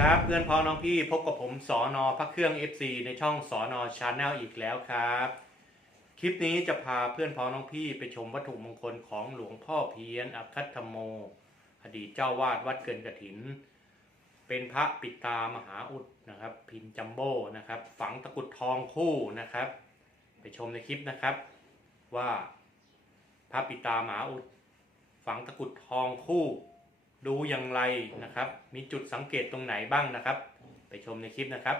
ครับเพื่อนพ้องน้องพี่พบกับผมสอนอพระเครื่อง FC ในช่องสอนอชาแนลอีกแล้วครับ คลิปนี้จะพาเพื่อนพ้องน้องพี่ไปชมวัตถุมงคลของหลวงพ่อเพี้ยนอัคคัตธรรมโม อดีตเจ้าวาดวัดเกินกระถิน เป็นพระปิดตามหาอุดนะครับ พิมจัมโบ้นะครับ ฝังตะกุดทองคู่นะครับ ไปชมในคลิปนะครับว่าพระปิดตามหาอุด ฝังตะกุดทองคู่ ดูอย่างไรนะครับ มีจุดสังเกตตรงไหนบ้างนะครับ ไปชมในคลิปนะครับ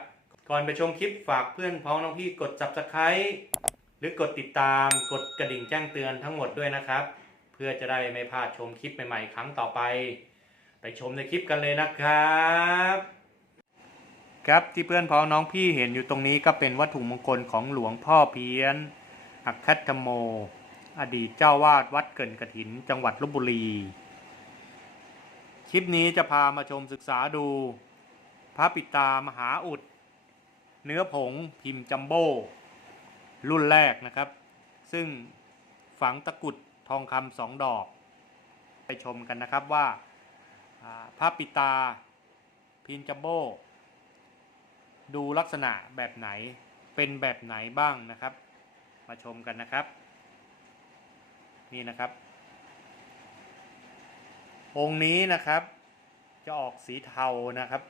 ก่อนไปชมคลิปฝากเพื่อนพ้องน้องพี่กด subscribe หรือกดติดตามกดกระดิ่งแจ้งเตือนทั้งหมดด้วยนะครับ เพื่อจะได้ไม่พลาดชมคลิปใหม่ๆ ครั้งต่อไป ไปชมในคลิปกันเลยนะครับ ครับที่เพื่อนพ้องน้องพี่เห็นอยู่ตรงนี้ก็เป็นวัตถุมงคลของหลวงพ่อเพี้ยน อัคคัตโม อดีตเจ้าวาดวัดเกินกระถิน จังหวัดลบบุรี คลิปนี้จะพามาชมศึกษาดู พระปิตามหาอุด เนื้อผงพิมพ์จัมโบ้รุ่นแรกนะครับ ซึ่งฝังตะกุดทองคำสองดอก ไปชมกันนะครับว่าพระปิตาพิมพ์จัมโบ้ดูลักษณะแบบไหนเป็นแบบไหนบ้างนะครับ มาชมกันนะครับ นี่นะครับ องค์นี้นะครับ จะออกสีเทานะครับ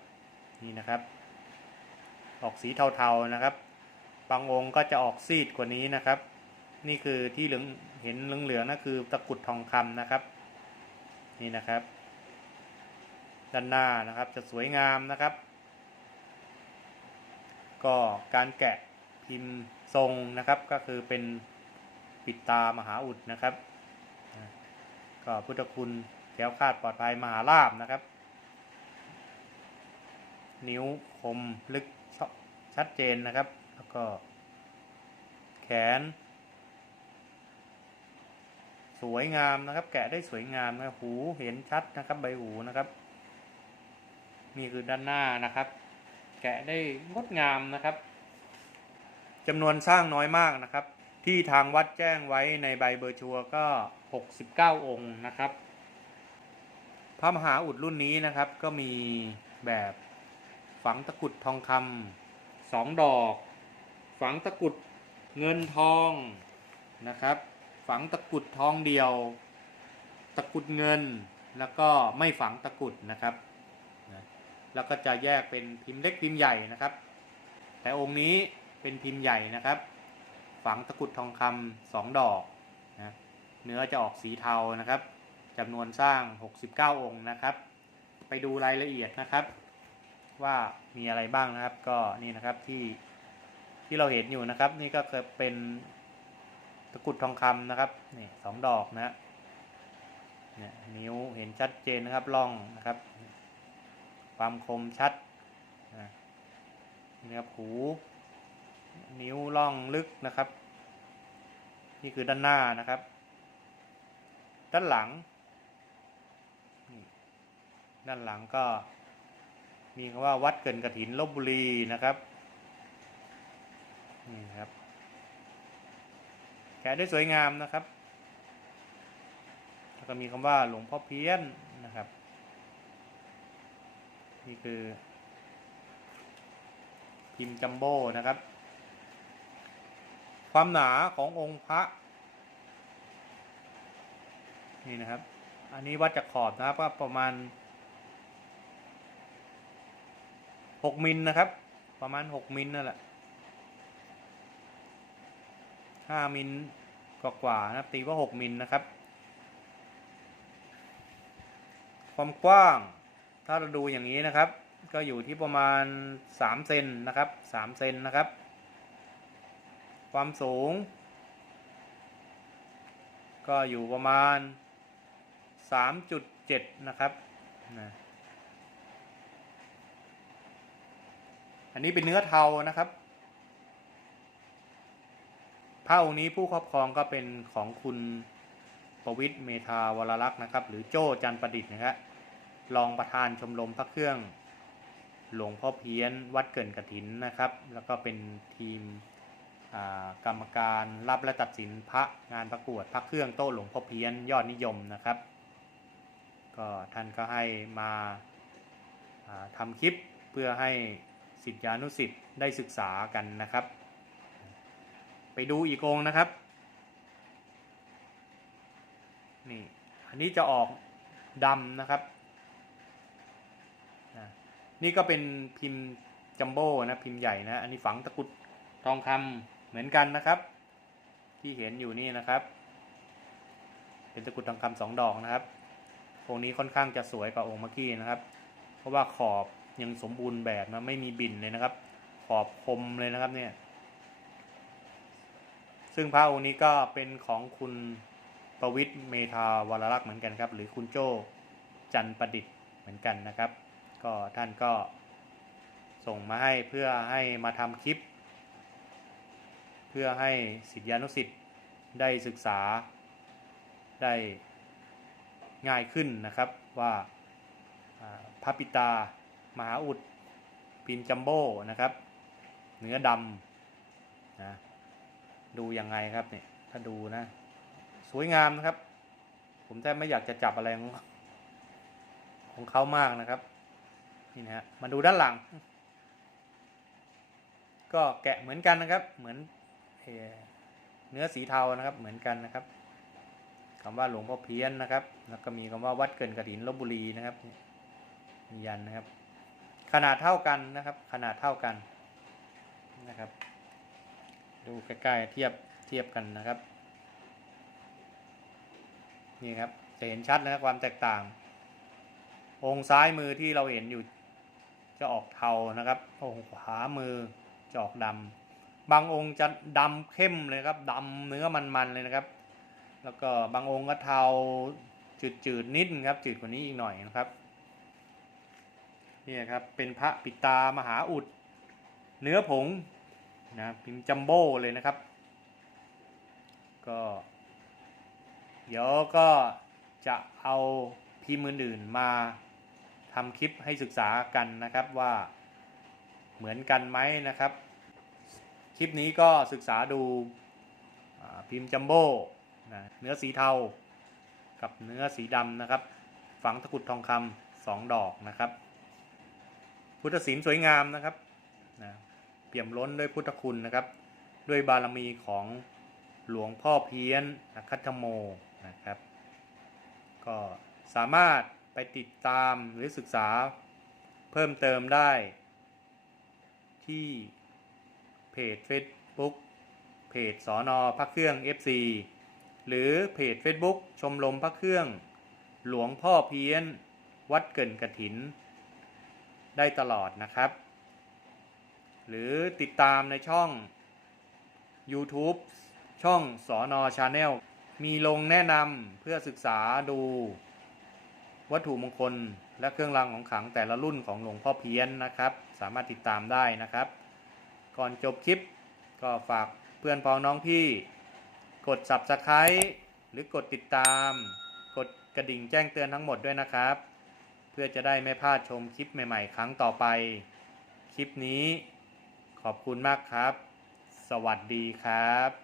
นี่นะครับ ออกสีเทาๆนะครับ บางองค์ก็จะออกซีดกว่านี้นะครับ นี่คือที่เหลืองเห็นเหลืองๆนั่นคือตะกุดทองคำนะครับ นี่นะครับ ด้านหน้านะครับจะสวยงามนะครับ ก็การแกะพิมพ์ทรงนะครับก็คือเป็นปิดตามหาอุดนะครับ ก็พุทธคุณ แคล้วคาดปลอดภัยมหาลาบนะครับ นิ้วคมลึกชัดเจนนะครับ แล้วก็ แขน สวยงามนะครับ แกะได้สวยงามนะหูเห็นชัดนะครับ ใบหูนะครับ นี่คือด้านหน้านะครับ แกะได้งดงามนะครับจำนวนสร้างน้อยมากนะครับ ที่ทางวัดแจ้งไว้ในใบเบอร์ชัวร์ก็ 69 องค์นะครับ พระมหาอุดรุ่นนี้นะครับ ก็มีแบบฝังตะกุดทองคำสองดอก ฝังตะกุดเงินทองนะครับ ฝังตะกุดทองเดียว ตะกุดเงินแล้วก็ไม่ฝังตะกุดนะครับนะแล้วก็จะแยกเป็นพิมพ์เล็กพิมพ์ใหญ่นะครับ แต่องค์นี้เป็นพิมพ์ใหญ่นะครับ ฝังตะกุดทองคำสองดอกนะเนื้อจะออกสีเทานะครับ จำนวนสร้าง 69 องค์นะครับ ไปดูรายละเอียดนะครับ ว่ามีอะไรบ้างนะครับก็นี่นะครับที่ที่เราเห็นอยู่นะครับ นี่ก็คือเป็นตะกุดทองคำนะครับนี่สองดอกนะเนี่ยนิ้วเห็นชัดเจนนะครับล่องนะครับ ความคมชัดนะครับหู นิ้วล่องลึกนะครับ นี่คือด้านหน้านะครับ ด้านหลัง ด้านหลังก็มีคำว่าวัดเกินกระถินลบบุรีนะครับนี่นะครับแกะได้สวยงามนะครับแล้วก็มีคำว่าหลวงพ่อเพี้ยนนะครับ นี่คือ พิมพ์จัมโบ้นะครับ ความหนาขององค์พระนี่นะครับ อันนี้วัดจากขอบนะครับก็ประมาณ หกมิลนะครับ ประมาณหกมิลนั่นแหละห้ามิลกว่าๆนะครับตีว่าหกมิลนะครับ ความกว้าง ถ้าเราดูอย่างนี้นะครับ ก็อยู่ที่ประมาณสามเซนนะครับสามเซนนะครับ ความสูง ก็อยู่ประมาณสามจุดเจ็ดนะครับนะ อันนี้เป็นเนื้อเทานะครับผ้าองค์นี้ผู้ครอบครองก็เป็นของคุณประวิทย์เมธาวรลักษ์นะครับ หรือโจ้จันประดิษฐ์นะครับรองประธานชมรมพระเครื่อง หลวงพ่อเพี้ยนวัดเกินกระถินนะครับ แล้วก็เป็นทีมกรรมการรับและตัดสินพระงานประกวดพระเครื่องโต้หลวงพ่อเพี้ยนยอดนิยมนะครับ ก็ท่านก็ให้มาาทำคลิปเพื่อให้ สิทธิานุสิทธิ์ได้ศึกษากันนะครับ ไปดูอีกองนะครับนี่อันนี้จะออกดำนะครับนี่ก็เป็นพิมพ์จัมโบ้นะพิมพ์ใหญ่นะ อันนี้ฝังตะกุดทองคำเหมือนกันนะครับ ที่เห็นอยู่นี่นะครับ เป็นตะกุดทองคำสองดอกนะครับองค์นี้ค่อนข้างจะสวยกว่าองค์เมื่อกี้นะครับ เพราะว่าขอบ ยังสมบูรณ์แบบนะไม่มีบินเลยนะครับ ขอบคมเลยนะครับเนี่ย ซึ่งพระองค์นี้ก็เป็นของคุณประวิทย์เมธาวรลักษ์เหมือนกันครับ หรือคุณโจ้จันประดิษฐ์เหมือนกันนะครับ ก็ท่านก็ส่งมาให้เพื่อให้มาทำคลิป เพื่อให้สิทธิานุสิทธิ์ได้ศึกษาได้ง่ายขึ้นนะครับว่าพระปิตา มหาอุดพิมพ์จัมโบ้นะครับ เนื้อดำนะดูยังไงครับเนี่ยถ้าดูนะ สวยงามนะครับ ผมแทบไม่อยากจะจับอะไรของของเขามากนะครับนี่นะฮะมาดูด้านหลัง ก็แกะเหมือนกันนะครับ เหมือนเอเนื้อสีเทานะครับเหมือนกันนะครับคำว่าหลวงพ่อเพี้ยนนะครับ แล้วก็มีคำว่าวัดเกินกระถินลบบุรีนะครับมียันนะครับ ขนาดเท่ากันนะครับ ขนาดเท่ากันนะครับ ดูใกล้ๆเทียบเทียบกันนะครับ นี่ครับจะเห็นชัดนะคความแตกต่าง องค์ซ้ายมือที่เราเห็นอยู่ จะออกเทานะครับ องค์ขวามือจะออกดำบางองค์จะดำเข้มเลยครับดำเนื้อมันๆเลยนะครับ แล้วก็บางองค์ก็เทาจืดๆนิดนึงครับจืดกว่านี้อีกหน่อยนะครับ นี่ครับเป็นพระปิตามหาอุด เนื้อผงนะพิมพ์จัมโบ้เลยนะครับ ก็เดี๋ยวก็จะเอาพิมพ์อื่นๆมาทำคลิปให้ศึกษากันนะครับว่าเหมือนกันไหมนะครับ คลิปนี้ก็ศึกษาดูพิมพ์จัมโบ้นะเนื้อสีเทา กับเนื้อสีดำนะครับ ฝังตะกุดทองคำสองดอกนะครับ พุทธศิลป์สวยงามนะครับนะเปี่ยมล้นด้วยพุทธคุณนะครับ ด้วยบารมีของหลวงพ่อเพี้ยนคัตโมนะครับ ก็สามารถไปติดตามหรือศึกษาเพิ่มเติมได้ ที่เพจ Facebook เพจสอนอพระเครื่อง FC หรือเพจ Facebook ชมรมพระเครื่อง หลวงพ่อเพี้ยน วัดเกินกระถิน ได้ตลอดนะครับ หรือติดตามในช่อง YouTube ช่องสอนอชาแนลมีลงแนะนำเพื่อศึกษาดู วัตถุมงคลและเครื่องรางของขลังแต่ละรุ่นของหลวงพ่อเพี้ยนนะครับ สามารถติดตามได้นะครับ ก่อนจบคลิปก็ฝากเพื่อนพ้องน้องพี่ กด Subscribe หรือกดติดตาม กดกระดิ่งแจ้งเตือนทั้งหมดด้วยนะครับ เพื่อจะได้ไม่พลาดชมคลิปใหม่ ๆ ครั้งต่อไป คลิปนี้ขอบคุณมากครับ สวัสดีครับ